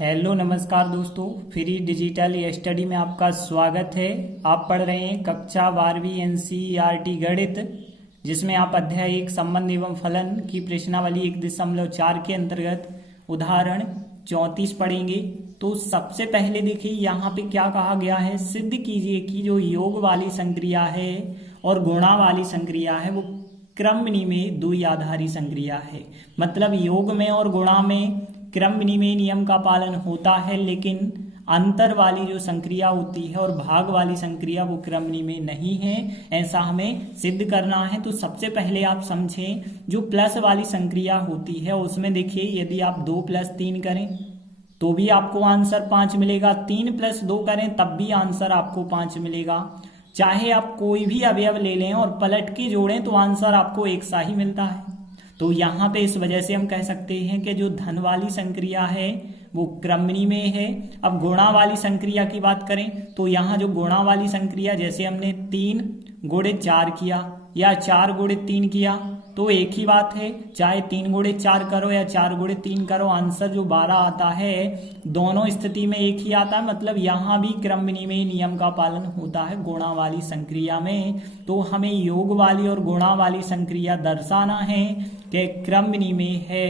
Hello नमस्कार दोस्तों, free digital study में आपका स्वागत है। आप पढ़ रहे हैं कक्षा 12वीं एनसीईआरटी गणित, जिसमें आप अध्याय 1 संबंध एवं फलन की प्रश्नावली 1.4 के अंतर्गत उदाहरण 34 पढ़ेंगे। तो सबसे पहले देखिए यहाँ पे क्या कहा गया है, सिद्ध कीजिए कि जो योग वाली संक्रिया है और गुणा वाली संक्रिया है वो क्रम विनिमय द्विआधारी संक्रिया है। मतलब योग में और गुणा में क्रम विनिमय नियम का पालन होता है, लेकिन अंतर वाली जो संक्रिया होती है और भाग वाली संक्रिया वो क्रम विनिमय नहीं है, ऐसा हमें सिद्ध करना है। तो सबसे पहले आप समझें, जो प्लस वाली संक्रिया होती है उसमें देखिए यदि आप 2 + 3 करें तो भी आपको आंसर 5 मिलेगा, 3 + 2 करें तब भी आंसर आपको 5 मिलेगा। चाहे आप कोई भी अवयव ले लें और पलट के जोड़ें तो आंसर आपको एक सा ही मिलता है। तो यहाँ पे इस वजह से हम कह सकते हैं कि जो धन वाली संक्रिया है वो क्रम विनिमय है। अब गुणा वाली संक्रिया की बात करें तो यहाँ जो गुणा वाली संक्रिया, जैसे हमने 3 × 4 किया या 4 × 3 किया तो एक ही बात है, चाहे 3 × 4 करो या 4 × 3 करो, आंसर जो 12 आता है दोनों स्थिति में एक ही आता है। मतलब यहाँ भी क्रम विनिमय नियम का पालन होता है गुणा वाली संक्रिया में। तो हमें योग वाली और गुणा वाली संक्रिया दर्शाना है कि क्रम विनिमय है।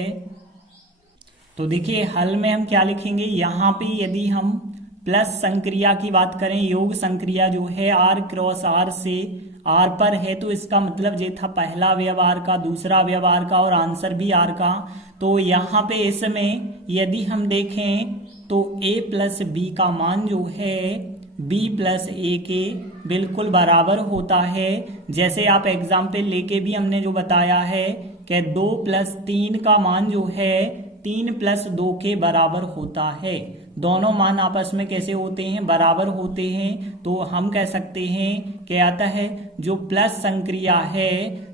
तो देखिए हल में हम क्या लिखेंगे, यहाँ पे यदि हम प्लस संक्रिया की बात करें, योग संक्रिया जो है r × r से r पर है, तो इसका मतलब ये था पहला अवयव r का, दूसरा अवयव r का और आंसर भी r का। तो यहाँ पे इसमें यदि हम देखें तो a + b का मान जो है b + a के बिल्कुल बराबर होता है। जैसे आप एग्जाम्पल लेके भी हमने जो बताया है कि 2 + 3 का मान जो है 3 + 2 के बराबर होता है। दोनों मान आपस में कैसे होते हैं, बराबर होते हैं। तो हम कह सकते हैं कि आता है जो प्लस संक्रिया है,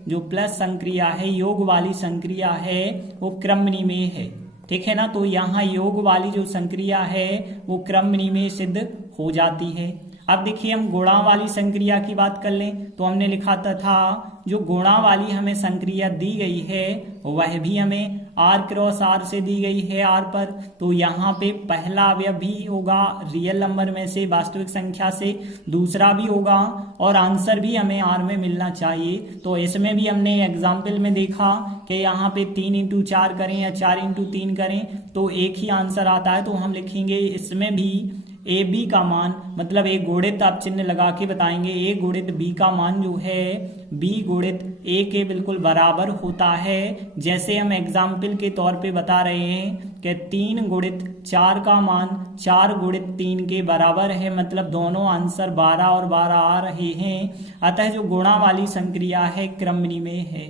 जो प्लस संक्रिया है योग वाली संक्रिया है वो क्रम विनिमय है। ठीक है ना। तो यहाँ योग वाली जो संक्रिया है वो क्रम विनिमय सिद्ध हो जाती है। अब देखिए हम गुणा वाली संक्रिया की बात कर लें तो हमने लिखा था जो गुणा वाली हमें संक्रिया दी गई है वह भी हमें r × r से दी गई है r पर। तो यहाँ पे पहला अवयव भी होगा रियल नंबर में से, वास्तविक संख्या से, दूसरा भी होगा और आंसर भी हमें r में मिलना चाहिए। तो इसमें भी हमने एग्जाम्पल में देखा कि यहाँ पे 3 × 4 करें या 4 × 3 करें तो एक ही आंसर आता है। तो हम लिखेंगे इसमें भी ए बी का मान, मतलब ए गुणित आप चिन्ह लगा के बताएंगे, ए गुणित बी का मान जो है बी गुणित ए के बिल्कुल बराबर होता है। जैसे हम एग्जाम्पल के तौर पे बता रहे हैं कि 3 × 4 का मान 4 × 3 के बराबर है, मतलब दोनों आंसर 12 और 12 आ रहे हैं। अतः जो गुणा वाली संक्रिया है क्रम विनिमय है।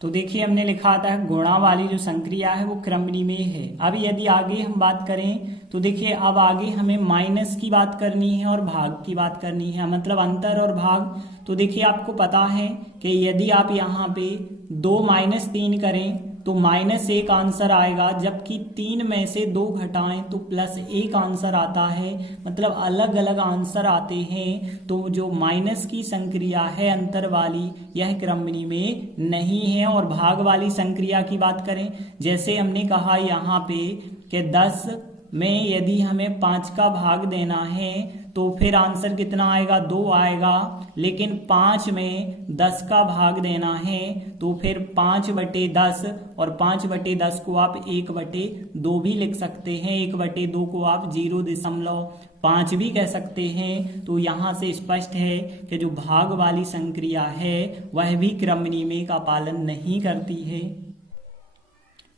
तो देखिए हमने लिखा था गुणा वाली जो संक्रिया है वो क्रम विनिमय है। अब यदि आगे हम बात करें तो देखिए अब आगे हमें माइनस की बात करनी है और भाग की बात करनी है, मतलब अंतर और भाग। तो देखिए आपको पता है कि यदि आप यहाँ पे 2 - 3 करें तो -1 आंसर आएगा, जबकि 3 में से 2 घटाएं तो +1 आंसर आता है। मतलब अलग अलग आंसर आते हैं। तो जो माइनस की संक्रिया है अंतर वाली यह क्रम विनिमय नहीं है। और भाग वाली संक्रिया की बात करें, जैसे हमने कहा यहाँ पे कि 10 में यदि हमें 5 का भाग देना है तो फिर आंसर कितना आएगा, 2 आएगा। लेकिन 5 में 10 का भाग देना है तो फिर 5/10 और 5/10 को आप 1/2 भी लिख सकते हैं। 1/2 को आप 0.5 भी कह सकते हैं। तो यहाँ से स्पष्ट है कि जो भाग वाली संक्रिया है वह भी क्रम विनिमय का पालन नहीं करती है।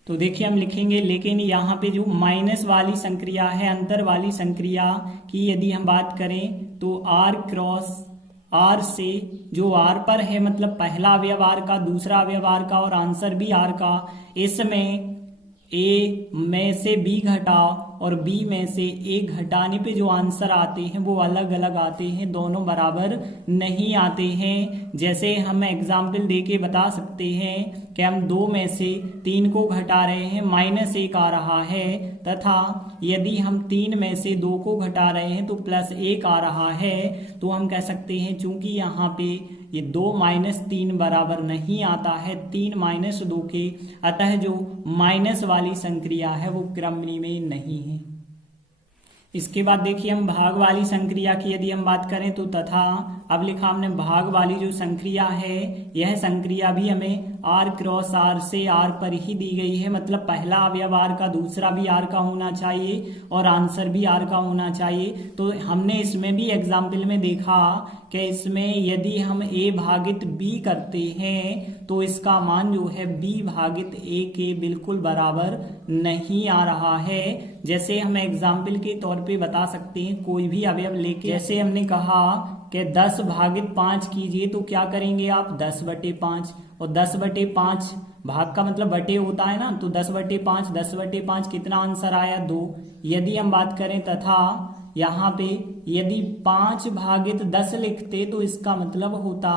तो देखिए हम लिखेंगे, लेकिन यहाँ पे जो माइनस वाली संक्रिया है अंतर वाली संक्रिया की यदि हम बात करें तो r × r से जो r पर है, मतलब पहला अवयव r का, दूसरा अवयव r का और आंसर भी r का, इसमें a में से b घटाओ और बी में से एक घटाने पे जो आंसर आते हैं वो अलग अलग आते हैं, दोनों बराबर नहीं आते हैं। जैसे हम एग्जाम्पल देके बता सकते हैं कि हम 2 में से 3 को घटा रहे हैं, -1 आ रहा है, तथा यदि हम 3 में से 2 को घटा रहे हैं तो +1 आ रहा है। तो हम कह सकते हैं चूंकि यहाँ पे ये 2 - 3 बराबर नहीं आता है 3 - 2 के, अतः जो माइनस वाली संक्रिया है वो क्रमनी में नहीं है। इसके बाद देखिए हम भाग वाली संक्रिया की यदि हम बात करें तो तथा अब लिखा हमने भाग वाली जो संक्रिया है, यह संक्रिया भी हमें r क्रॉस r से r पर ही दी गई है, मतलब पहला अवयव r का, दूसरा भी r का होना चाहिए और आंसर भी r का होना चाहिए। तो हमने इसमें भी एग्जाम्पल में देखा कि इसमें यदि हम a भागित b करते हैं तो इसका मान जो है b भागित a के बिल्कुल बराबर नहीं आ रहा है। जैसे हम एग्जाम्पल के तौर पे बता सकते हैं, कोई भी अवयव लेके, जैसे हमने कहा कि 10 भागित 5 कीजिए, तो क्या करेंगे आप 10/5, और 10/5 भाग का मतलब बटे होता है ना, तो 10/5 कितना आंसर आया 2। यदि हम बात करें तथा यहाँ पे यदि 5 भागित 10 लिखते तो इसका मतलब होता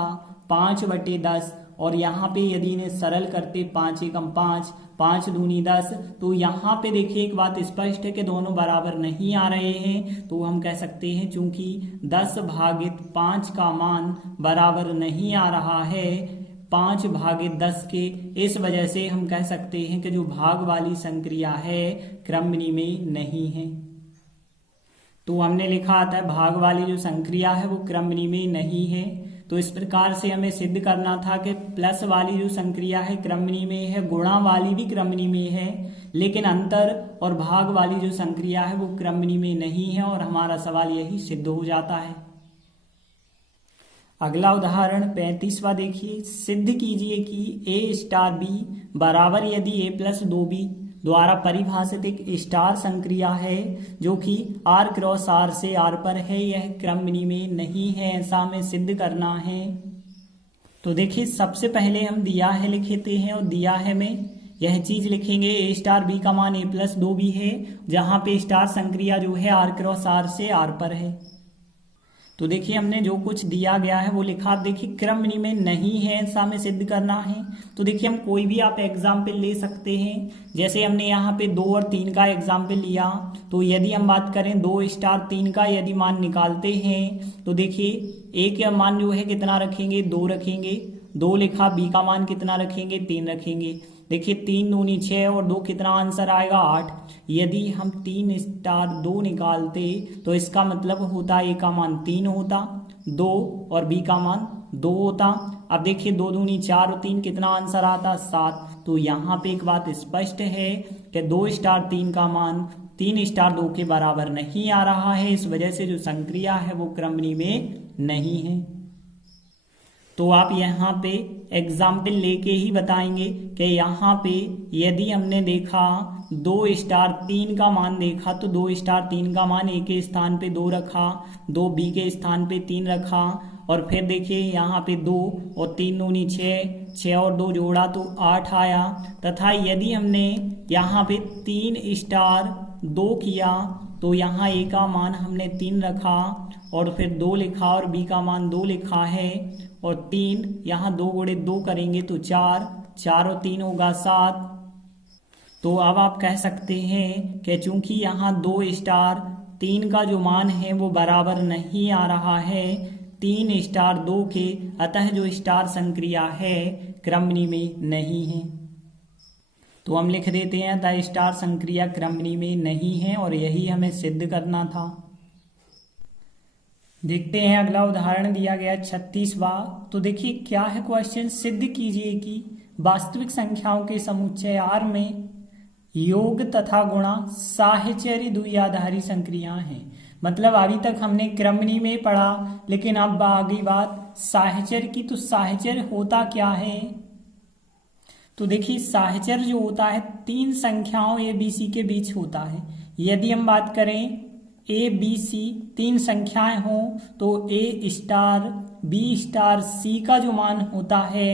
5/10, और यहाँ पे यदि इन्हें सरल करते 5 एकम 5, 5 दूनी 10, तो यहाँ पे देखिए एक बात स्पष्ट है कि दोनों बराबर नहीं आ रहे हैं। तो हम कह सकते हैं चूंकि 10 भागित 5 का मान बराबर नहीं आ रहा है 5 भागित 10 के, इस वजह से हम कह सकते हैं कि जो भाग वाली संक्रिया है क्रमनी में नहीं है। तो हमने लिखा आता है भाग वाली जो संक्रिया है वो क्रमनी में नहीं है। तो इस प्रकार से हमें सिद्ध करना था कि प्लस वाली जो संक्रिया है क्रमनी में है, गुणा वाली भी क्रमनी में है, लेकिन अंतर और भाग वाली जो संक्रिया है वो क्रमनी में नहीं है, और हमारा सवाल यही सिद्ध हो जाता है। अगला उदाहरण 35वां देखिए, सिद्ध कीजिए कि a स्टार b बराबर यदि a + 2b द्वारा परिभाषित एक स्टार संक्रिया है जो कि r क्रॉस r से r पर है, यह क्रमनी में नहीं है, ऐसा हमें सिद्ध करना है। तो देखिए सबसे पहले हम दिया है लिख लेते हैं, और दिया है में यह चीज लिखेंगे a स्टार b का मान a + 2b है, जहां पे स्टार संक्रिया जो है r क्रॉस r से r पर है। तो देखिए हमने जो कुछ दिया गया है वो लिखा, आप देखिए क्रमनी में नहीं है, ऐसा हमें सिद्ध करना है। तो देखिए हम कोई भी आप एग्जाम्पल ले सकते हैं, जैसे हमने यहाँ पे 2 और 3 का एग्जाम्पल लिया, तो यदि हम बात करें 2 स्टार 3 का यदि मान निकालते हैं तो देखिए a का मान जो है कितना रखेंगे 2 रखेंगे, 2 लिखा, b का मान कितना रखेंगे 3 रखेंगे। देखिए 3 दूनी 6 और 2 कितना आंसर आएगा 8। यदि हम 3 स्टार 2 निकालते तो इसका मतलब होता a का मान 3 होता, 2 और b का मान 2 होता। अब देखिए 2 दूनी 4 और 3 कितना आंसर आता 7। तो यहाँ पे एक बात स्पष्ट है कि 2 स्टार 3 का मान 3 स्टार 2 के बराबर नहीं आ रहा है, इस वजह से जो संक्रिया है वो क्रमनी में नहीं है। तो आप यहाँ पे एग्जाम्पल लेके ही बताएंगे कि यहाँ पे यदि हमने देखा 2 स्टार 3 का मान देखा तो 2 स्टार 3 का मान a के स्थान पे 2 रखा, 2 b के स्थान पे 3 रखा, और फिर देखिए यहाँ पे 2 और 3 दूनी 6, 6 और 2 जोड़ा तो 8 आया। तथा यदि हमने यहाँ पे 3 स्टार 2 किया तो यहाँ a का मान हमने 3 रखा और फिर 2 लिखा और b का मान 2 लिखा है, और 3 यहाँ 2 गुणे 2 करेंगे तो 4, 4 और 3 होगा 7। तो अब आप कह सकते हैं कि चूंकि यहाँ 2 स्टार 3 का जो मान है वो बराबर नहीं आ रहा है 3 स्टार 2 के, अतः जो स्टार संक्रिया है क्रमनी में नहीं है। तो हम लिख देते हैं अतः स्टार संक्रिया क्रमनी में नहीं है, और यही हमें सिद्ध करना था। देखते हैं अगला उदाहरण दिया गया 36वां। तो देखिए क्या है क्वेश्चन, सिद्ध कीजिए कि वास्तविक संख्याओं के समुच्चय R में योग तथा गुणा साहचर्य द्विआधारी संक्रिया हैं। मतलब अभी तक हमने क्रमनी में पढ़ा, लेकिन अब आगे बात साहचर्य की। तो साहचर्य होता क्या है, तो देखिए साहचर्य जो होता है 3 संख्याओं a b c के बीच होता है। यदि हम बात करें a b c 3 संख्याएं हों तो a star b star c का जो मान होता है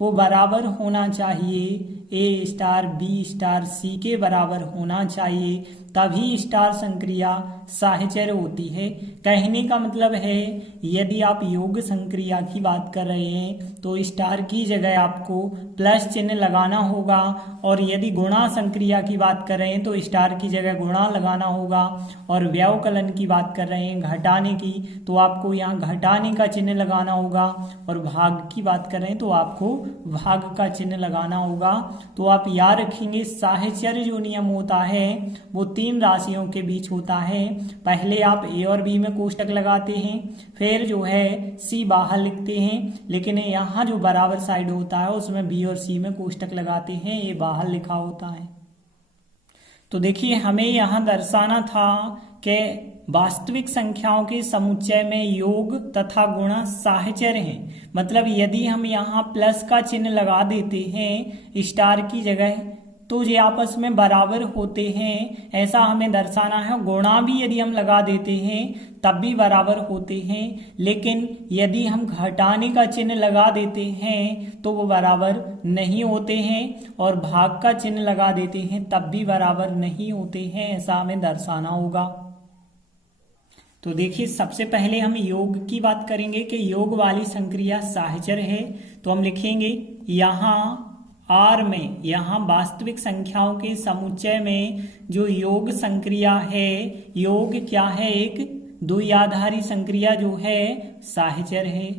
वो बराबर होना चाहिए ए स्टार बी स्टार सी के बराबर होना चाहिए, तभी स्टार संक्रिया साहचर्य होती है। कहने का मतलब है यदि आप योग संक्रिया की बात कर रहे हैं तो स्टार की जगह आपको प्लस चिन्ह लगाना होगा, और यदि गुणा संक्रिया की बात कर रहे हैं तो स्टार की जगह गुणा लगाना होगा, और व्यवकलन की बात कर रहे हैं घटाने की तो आपको यहाँ घटाने का चिन्ह लगाना होगा, और भाग की बात कर रहे हैं तो आपको भाग का चिन्ह लगाना होगा। तो आप याद रखेंगे साहचर्य जो नियम होता है वो तीन राशियों के बीच होता है। पहले आप ए और बी में कोष्टक लगाते हैं, फिर जो है सी बाहर लिखते हैं, लेकिन यहाँ जो बराबर साइड होता है उसमें बी और सी में कोष्टक लगाते हैं, ये बाहर लिखा होता है। तो देखिए हमें यहाँ दर्शाना था कि वास्तविक संख्याओं के समुच्चय में योग तथा गुणा साहचर्य हैं। मतलब यदि हम यहाँ प्लस का चिन्ह लगा देते हैं स्टार की जगह तो ये आपस में बराबर होते हैं, ऐसा हमें दर्शाना है। गुणा भी यदि हम लगा देते हैं तब भी बराबर होते हैं, लेकिन यदि हम घटाने का चिन्ह लगा देते हैं तो वो बराबर नहीं होते हैं, और भाग का चिन्ह लगा देते हैं तब भी बराबर नहीं होते हैं, ऐसा हमें दर्शाना होगा। तो देखिए सबसे पहले हम योग की बात करेंगे कि योग वाली संक्रिया साहचर्य है। तो हम लिखेंगे यहाँ आर में, यहाँ वास्तविक संख्याओं के समुच्चय में जो योग संक्रिया है, योग क्या है, एक द्विआधारी संक्रिया जो है साहचर्य है।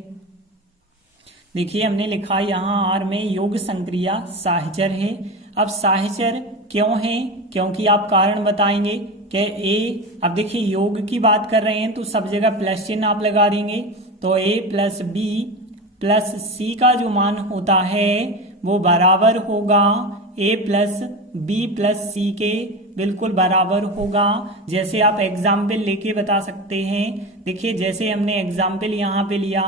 देखिए हमने लिखा यहाँ आर में योग संक्रिया साहचर्य है। अब साहचर्य क्यों है, क्योंकि आप कारण बताएंगे कि ए, अब देखिए योग की बात कर रहे हैं तो सब जगह प्लस चिन्ह आप लगा देंगे, तो ए प्लस बी प्लस सी का जो मान होता है वो बराबर होगा ए प्लस बी प्लस सी के, बिल्कुल बराबर होगा। जैसे आप एग्जाम्पल लेके बता सकते हैं। देखिए जैसे हमने एग्जाम्पल यहाँ पे लिया,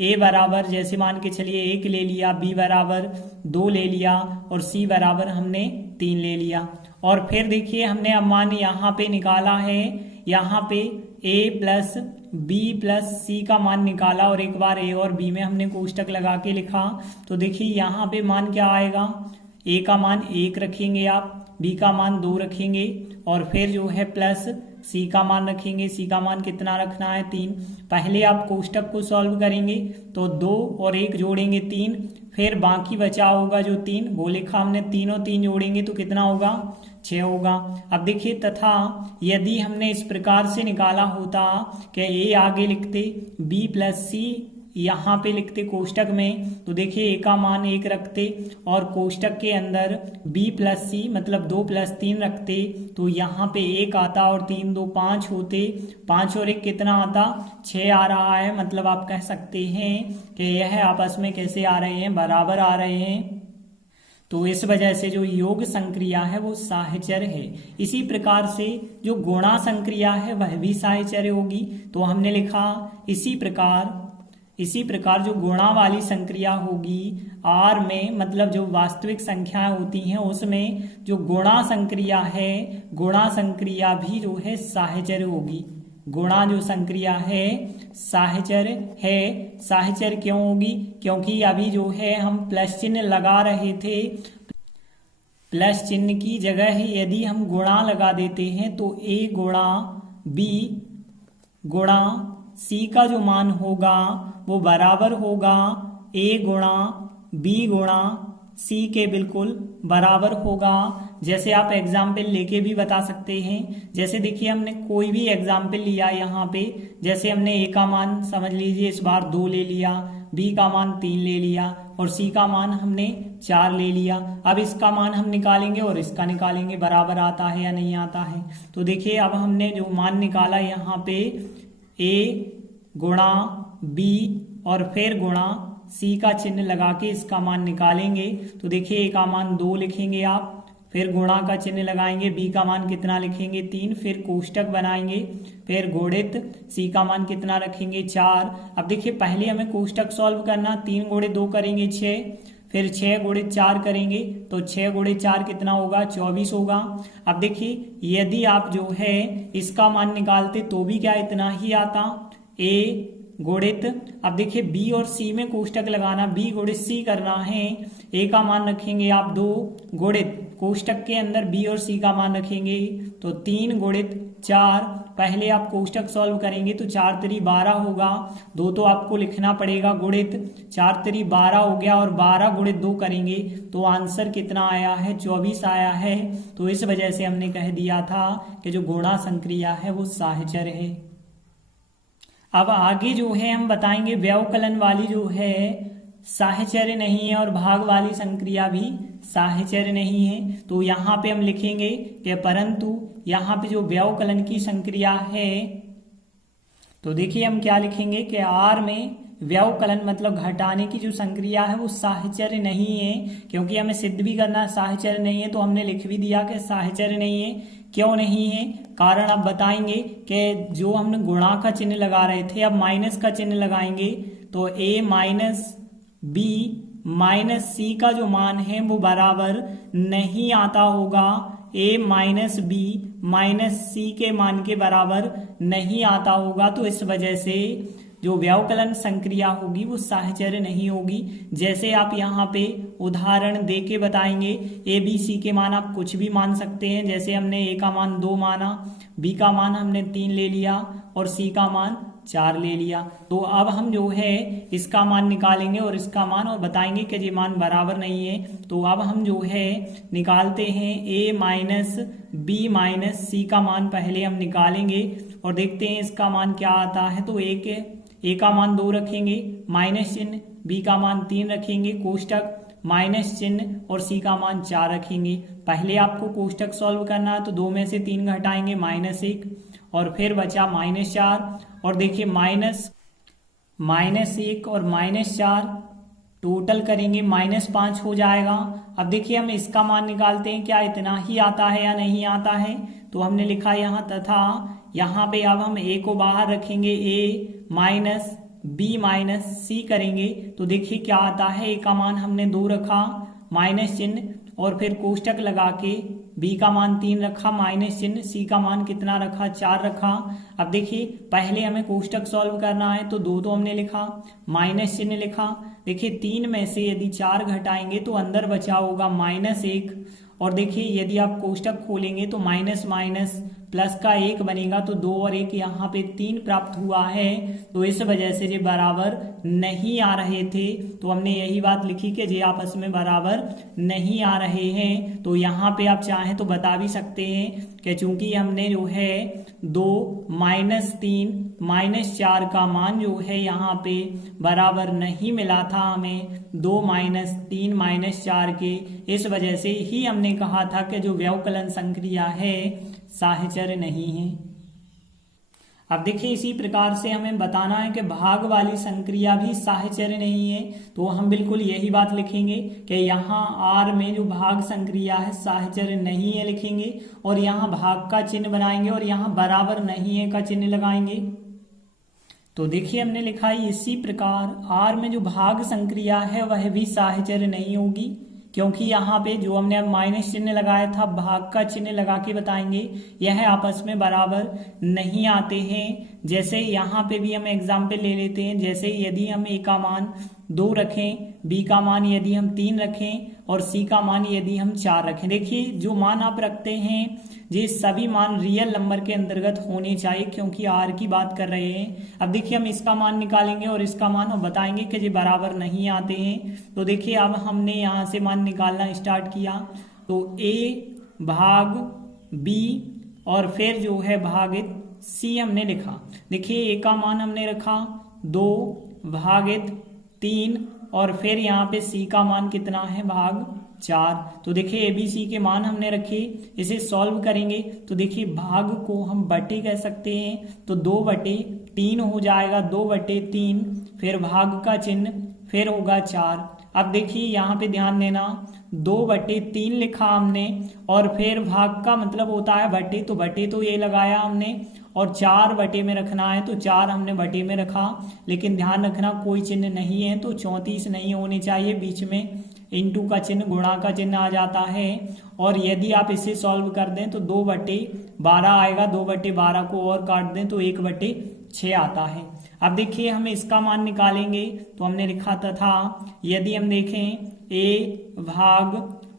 ए बराबर जैसे मान के चलिए 1 ले लिया, बी बराबर 2 ले लिया, और सी बराबर हमने 3 ले लिया। और फिर देखिए हमने अब मान यहाँ पे निकाला है, यहाँ पे ए प्लस बी प्लस सी का मान निकाला, और एक बार ए और बी में हमने कोष्टक लगा के लिखा। तो देखिए यहाँ पे मान क्या आएगा, ए का मान 1 रखेंगे आप, बी का मान 2 रखेंगे, और फिर जो है प्लस सी का मान रखेंगे। सी का मान कितना रखना है, 3। पहले आप कोष्टक को सॉल्व करेंगे तो 2 और 1 जोड़ेंगे 3, फिर बाकी बचा होगा जो 3 वो लिखा हमने, 3 और 3 जोड़ेंगे तो कितना होगा, 6 होगा। अब देखिए तथा यदि हमने इस प्रकार से निकाला होता कि ए आगे लिखते, बी प्लस सी यहाँ पे लिखते कोष्टक में, तो देखिए ए का मान 1 रखते और कोष्टक के अंदर बी प्लस सी मतलब 2 प्लस 3 रखते, तो यहाँ पे 1 आता और 3 2 5 होते, 5 और 1 कितना आता, 6 आ रहा है। मतलब आप कह सकते हैं कि यह आपस में कैसे आ रहे हैं, बराबर आ रहे हैं। तो इस वजह से जो योग संक्रिया है वो साहचर्य है। इसी प्रकार से जो गुणा संक्रिया है वह भी साहचर्य होगी। तो हमने लिखा इसी प्रकार जो गुणा वाली संक्रिया होगी आर में, मतलब जो वास्तविक संख्याएं होती हैं उसमें जो गुणा संक्रिया है, गुणा संक्रिया भी जो है साहचर्य होगी। गुणा जो संक्रिया है साहचर्य है। साहचर्य क्यों होगी, क्योंकि अभी जो है हम प्लस चिन्ह लगा रहे थे, प्लस चिन्ह की जगह यदि हम गुणा लगा देते हैं तो ए गुणा बी गुणा सी का जो मान होगा वो बराबर होगा ए गुणा बी गुणा सी के, बिल्कुल बराबर होगा। जैसे आप एग्जाम्पल लेके भी बता सकते हैं। जैसे देखिए हमने कोई भी एग्जाम्पल लिया यहाँ पे, जैसे हमने ए का मान समझ लीजिए इस बार 2 ले लिया, बी का मान 3 ले लिया और सी का मान हमने 4 ले लिया। अब इसका मान हम निकालेंगे और इसका निकालेंगे, बराबर आता है या नहीं आता है। तो देखिए अब हमने जो मान निकाला यहाँ पे ए गुणा बी और फिर गुणा सी का चिन्ह लगा के इसका मान निकालेंगे। तो देखिए ए का मान 2 लिखेंगे आप, फिर गुणा का चिन्ह लगाएंगे, बी का मान कितना लिखेंगे 3, फिर कोष्टक बनाएंगे, फिर गुणित सी का मान कितना रखेंगे 4। अब देखिए पहले हमें कोष्टक सॉल्व करना, 3 गुणित 2 करेंगे 6, फिर 6 गुणित 4 करेंगे तो 6 गुणित 4 कितना होगा 24 होगा। अब देखिए यदि आप जो है इसका मान निकालते तो भी क्या इतना ही आता, ए गुणित, अब देखिए बी और सी में कोष्टक लगाना, बी गुणित सी करना है, ए का मान रखेंगे आप 2 गुणित कोष्टक के अंदर बी और सी का मान रखेंगे तो 3 गुणित 4। पहले आप कोष्टक सॉल्व करेंगे तो 4 3 12 होगा, 2 तो आपको लिखना पड़ेगा गुणित 4 3 12 हो गया और 12 गुणित 2 करेंगे तो आंसर कितना आया है 24 आया है। तो इस वजह से हमने कह दिया था कि जो गुणा संक्रिया है वो साहचर है। अब आगे जो है हम बताएंगे व्यवकलन वाली जो है साहचर्य नहीं है और भाग वाली संक्रिया भी साहचर्य नहीं है। तो यहाँ पे हम लिखेंगे कि परंतु यहाँ पे जो व्यवकलन की संक्रिया है तो देखिए हम क्या लिखेंगे कि आर में व्यवकलन मतलब घटाने की जो संक्रिया है वो साहचर्य नहीं है, क्योंकि हमें सिद्ध भी करना साहचर्य नहीं है तो हमने लिख भी दिया कि साहचर्य नहीं है। क्यों नहीं है कारण अब बताएंगे कि जो हमने गुणा का चिन्ह लगा रहे थे अब माइनस का चिन्ह लगाएंगे तो a माइनस बी माइनस सी का जो मान है वो बराबर नहीं आता होगा a माइनस बी माइनस सी के मान के बराबर नहीं आता होगा। तो इस वजह से जो व्यवकलन संक्रिया होगी वो साहचर्य नहीं होगी। जैसे आप यहाँ पे उदाहरण दे के बताएंगे ए बी सी के मान आप कुछ भी मान सकते हैं, जैसे हमने ए का मान 2 माना, बी का मान हमने 3 ले लिया और सी का मान 4 ले लिया। तो अब हम जो है इसका मान निकालेंगे और इसका मान और बताएंगे कि ये मान बराबर नहीं है। तो अब हम जो है निकालते हैं ए माइनस बी माइनस सी का मान पहले हम निकालेंगे और देखते हैं इसका मान क्या आता है। तो ए का मान 2 रखेंगे माइनस चिन्ह, बी का मान 3 रखेंगे कोष्टक माइनस चिन्ह और सी का मान 4 रखेंगे। पहले आपको कोष्टक सॉल्व करना है तो 2 में से 3 घटाएंगे -1 और फिर बचा -4 और देखिए -1 और -4 टोटल करेंगे -5 हो जाएगा। अब देखिए हम इसका मान निकालते हैं क्या इतना ही आता है या नहीं आता है। तो हमने लिखा यहाँ तथा यहाँ पे अब हम a को बाहर रखेंगे, a माइनस बी माइनस सी करेंगे तो देखिए क्या आता है। a का मान हमने 2 रखा माइनस चिन्ह और फिर कोष्टक लगा के b का मान 3 रखा माइनस चिन्ह, c का मान कितना रखा 4 रखा। अब देखिए पहले हमें कोष्टक सॉल्व करना है तो 2 तो हमने लिखा माइनस चिन्ह लिखा। देखिए 3 में से यदि 4 घटाएंगे तो अंदर बचा होगा -1 और देखिए यदि आप कोष्टक खोलेंगे तो माइनस माइनस प्लस का 1 बनेगा तो 2 और 1 यहाँ पे 3 प्राप्त हुआ है। तो इस वजह से ये बराबर नहीं आ रहे थे। तो हमने यही बात लिखी कि ये आपस में बराबर नहीं आ रहे हैं। तो यहाँ पे आप चाहें तो बता भी सकते हैं कि चूंकि हमने जो है 2 -3 -4 का मान जो है यहाँ पे बराबर नहीं मिला था हमें 2 -3 -4 के, इस वजह से ही हमने कहा था कि जो व्यवकलन संक्रिया है साहचर्य नहीं है। अब देखिए इसी प्रकार से हमें बताना है कि भाग वाली संक्रिया भी साहचर्य नहीं है। तो हम बिल्कुल यही बात लिखेंगे कि यहाँ आर में जो भाग संक्रिया है साहचर्य नहीं है लिखेंगे और यहाँ भाग का चिन्ह बनाएंगे और यहाँ बराबर नहीं है का चिन्ह लगाएंगे। तो देखिए हमने लिखा है इसी प्रकार आर में जो भाग संक्रिया है वह भी साहचर्य नहीं होगी, क्योंकि यहाँ पे जो हमने अब माइनस चिन्ह लगाया था भाग का चिन्ह लगा के बताएंगे यह आपस में बराबर नहीं आते हैं। जैसे यहाँ पे भी हम एग्जाम्पल ले लेते हैं, जैसे यदि हम ए का मान 2 रखें, बी का मान यदि हम 3 रखें और सी का मान यदि हम 4 रखें। देखिए जो मान आप रखते हैं ये सभी मान रियल नंबर के अंतर्गत होने चाहिए, क्योंकि आर की बात कर रहे हैं। अब देखिए हम इसका मान निकालेंगे और इसका मान और बताएंगे कि ये बराबर नहीं आते हैं। तो देखिए अब हमने यहाँ से मान निकालना स्टार्ट किया तो a भाग b और फिर जो है भागित c हमने लिखा। देखिए a का मान हमने रखा 2 भागित 3 और फिर यहाँ पे c का मान कितना है भाग 4। तो देखिए ABC के मान हमने रखे, इसे सॉल्व करेंगे तो देखिए भाग को हम बटे कह सकते हैं तो 2/3 हो जाएगा, 2/3 फिर भाग का चिन्ह फिर होगा 4। अब देखिए यहाँ पे ध्यान देना 2/3 लिखा हमने और फिर भाग का मतलब होता है बटे, तो बटे तो ये लगाया हमने और 4 बटे में रखना है तो 4 हमने बटे में रखा। लेकिन ध्यान रखना कोई चिन्ह नहीं है तो 34 नहीं होने चाहिए, बीच में इंटू का चिन्ह गुणा का चिन्ह आ जाता है। और यदि आप इसे सॉल्व कर दें तो 2/12 आएगा, 2/12 को और काट दें तो 1/6 आता है। अब देखिए हम इसका मान निकालेंगे तो हमने लिखा था यदि हम देखें ए भाग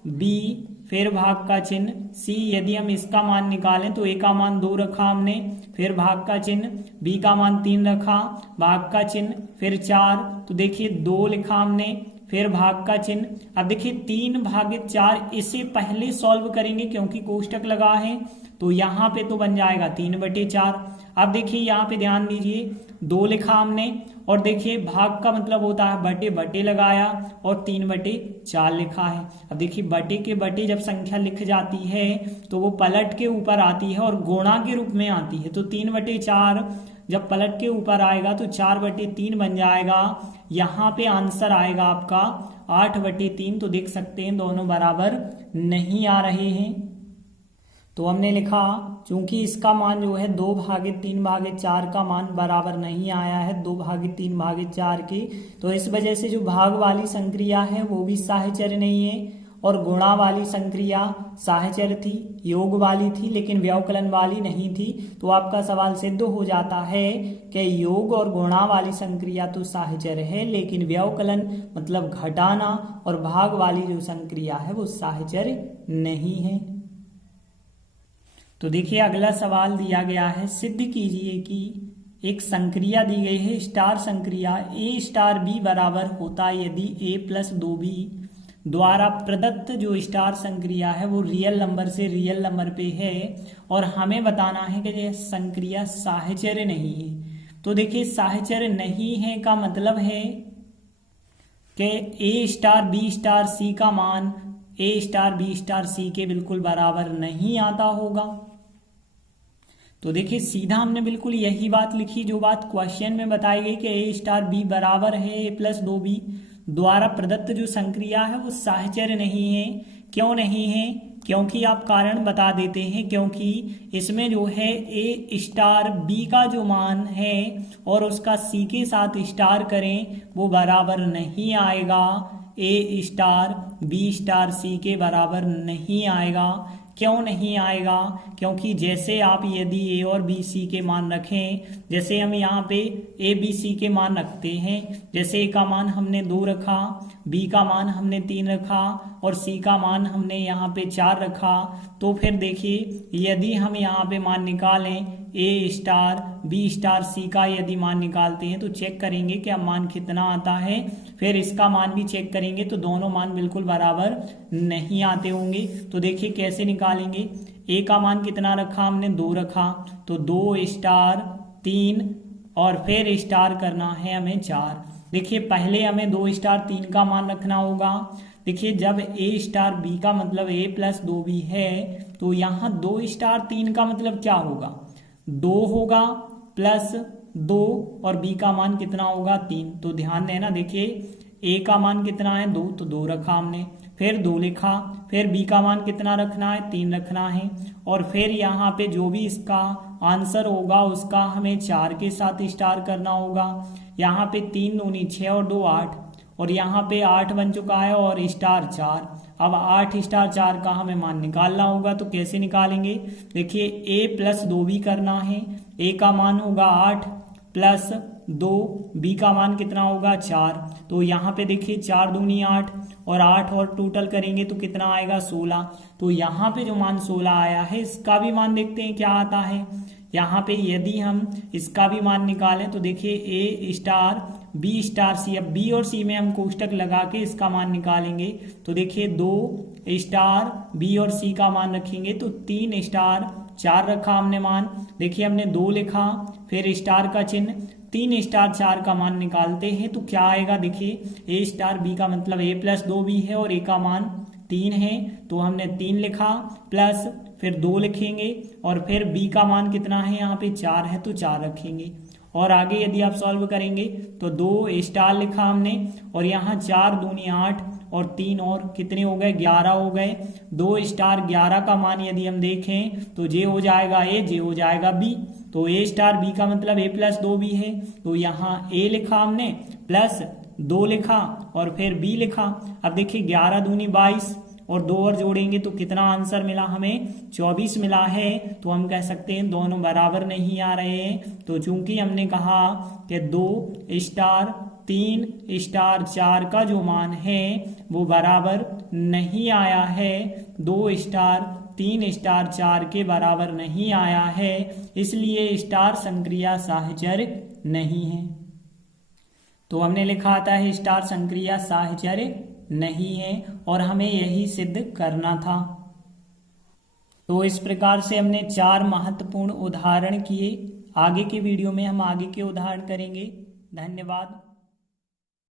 बी फिर भाग का चिन्ह सी। यदि हम इसका मान निकालें तो ए का मान 2 रखा हमने, फिर भाग का चिन्ह, बी का मान 3 रखा, भाग का चिन्ह, फिर 4, तो देखिए 2 लिखा हमने, फिर भाग का चिन्ह। अब देखिए 3 भागित 4, इसे पहले सॉल्व करेंगे क्योंकि कोष्टक लगा है, तो यहाँ पे तो बन जाएगा 3/4। अब देखिए यहाँ पे ध्यान दीजिए 2 लिखा हमने, और देखिए भाग का मतलब होता है बटे, बटे लगाया और 3/4 लिखा है। अब देखिए बटे के बटे जब संख्या लिख जाती है तो वो पलट के ऊपर आती है और गुणा के रूप में आती है, तो 3/4 जब पलट के ऊपर आएगा तो 4/3 बन जाएगा। यहाँ पे आंसर आएगा आपका 8/3। तो देख सकते हैं दोनों बराबर नहीं आ रहे हैं। तो हमने लिखा चूंकि इसका मान जो है 2/3/4 का मान बराबर नहीं आया है 2/3/4 के, तो इस वजह से जो भाग वाली संक्रिया है वो भी साहचर्य नहीं है, और गुणा वाली संक्रिया साहचर्य थी, योग वाली थी, लेकिन व्यवकलन वाली नहीं थी। तो आपका सवाल सिद्ध हो जाता है कि योग और गुणा वाली संक्रिया तो साहचर्य है, लेकिन व्यवकलन मतलब घटाना और भाग वाली जो संक्रिया है वो साहचर्य नहीं है। तो देखिए अगला सवाल दिया गया है, सिद्ध कीजिए कि एक संक्रिया दी गई है स्टार संक्रिया ए स्टार बी बराबर होता है यदि ए प्लस 2b द्वारा प्रदत्त जो स्टार संक्रिया है वो रियल नंबर से रियल नंबर पे है, और हमें बताना है कि यह संक्रिया साहचर्य नहीं है। तो देखिए साहचर्य नहीं है का मतलब है कि ए स्टार बी स्टार सी का मान ए स्टार बी स्टार सी के बिल्कुल बराबर नहीं आता होगा। तो देखिए सीधा हमने बिल्कुल यही बात लिखी जो बात क्वेश्चन में बताई गई कि ए स्टार बी बराबर है ए प्लस 2b द्वारा प्रदत्त जो संक्रिया है वो साहचर्य नहीं है। क्यों नहीं है? क्योंकि आप कारण बता देते हैं, क्योंकि इसमें जो है ए स्टार बी का जो मान है और उसका सी के साथ स्टार करें वो बराबर नहीं आएगा, ए स्टार बी स्टार सी के बराबर नहीं आएगा। क्यों नहीं आएगा? क्योंकि जैसे आप यदि ए और बी सी के मान रखें, जैसे हम यहाँ पे ए बी सी के मान रखते हैं, जैसे ए का मान हमने 2 रखा, बी का मान हमने 3 रखा और सी का मान हमने यहाँ पे 4 रखा, तो फिर देखिए यदि हम यहाँ पे मान निकालें ए स्टार बी स्टार सी का यदि मान निकालते हैं तो चेक करेंगे कि अब मान कितना आता है, फिर इसका मान भी चेक करेंगे तो दोनों मान बिल्कुल बराबर नहीं आते होंगे। तो देखिए कैसे निकालेंगे, ए का मान कितना रखा हमने 2 रखा, तो 2 स्टार 3 और फिर स्टार करना है हमें 4। देखिए पहले हमें 2 स्टार 3 का मान रखना होगा। देखिए जब ए स्टार बी का मतलब ए प्लस 2b है तो यहाँ 2 स्टार 3 का मतलब क्या होगा, 2 होगा प्लस 2 और बी का मान कितना होगा 3। तो ध्यान देना, देखिए ए का मान कितना है 2, तो 2 रखा हमने, फिर 2 लिखा, फिर बी का मान कितना रखना है 3 रखना है, और फिर यहाँ पे जो भी इसका आंसर होगा उसका हमें 4 के साथ स्टार करना होगा। यहाँ पे 3 दूनी 6 और 2 8, और यहाँ पे 8 बन चुका है और स्टार 4। अब 8 स्टार 4 का हमें मान निकालना होगा, तो कैसे निकालेंगे, देखिए ए प्लस 2b करना है, ए का मान होगा 8 प्लस 2, बी का मान कितना होगा 4, तो यहाँ पे देखिए 4 दूनी 8 और 8 और टोटल करेंगे तो कितना आएगा 16। तो यहाँ पे जो मान 16 आया है इसका भी मान देखते हैं क्या आता है। यहाँ पे यदि हम इसका भी मान निकालें तो देखिए ए स्टार बी स्टार सी, अब बी और सी में हम कोष्टक लगा के इसका मान निकालेंगे, तो देखिए 2 स्टार बी और सी का मान रखेंगे तो 3 स्टार 4 रखा हमने मान, देखिए हमने 2 लिखा, फिर स्टार का चिन्ह, 3 स्टार 4 का मान निकालते हैं तो क्या आएगा, देखिए ए स्टार बी का मतलब ए प्लस 2b है और ए का मान 3 है, तो हमने 3 लिखा प्लस फिर 2 लिखेंगे और फिर बी का मान कितना है यहाँ पे 4 है तो 4 रखेंगे, और आगे यदि आप सॉल्व करेंगे तो 2 स्टार लिखा हमने और यहाँ 4 दूनी 8 और 3 और कितने हो गए 11 हो गए। 2 स्टार 11 का मान यदि हम देखें तो जे हो जाएगा ए, जे हो जाएगा बी, तो ए स्टार बी का मतलब ए प्लस 2b है, तो यहाँ ए लिखा हमने प्लस 2 लिखा और फिर बी लिखा। अब देखिए 11 दूनी 22 और 2 और जोड़ेंगे तो कितना आंसर मिला हमें 24 मिला है, तो हम कह सकते हैं दोनों बराबर नहीं आ रहे हैं। तो चूंकि हमने कहा कि 2 स्टार 3*4 का जो मान है वो बराबर नहीं आया है, 2*3*4 के बराबर नहीं आया है, इसलिए स्टार संक्रिया साहचर्य नहीं है। तो हमने लिखा था है स्टार संक्रिया साहचर्य नहीं है और हमें यही सिद्ध करना था। तो इस प्रकार से हमने 4 महत्वपूर्ण उदाहरण किए। आगे के वीडियो में हम आगे के उदाहरण करेंगे। धन्यवाद।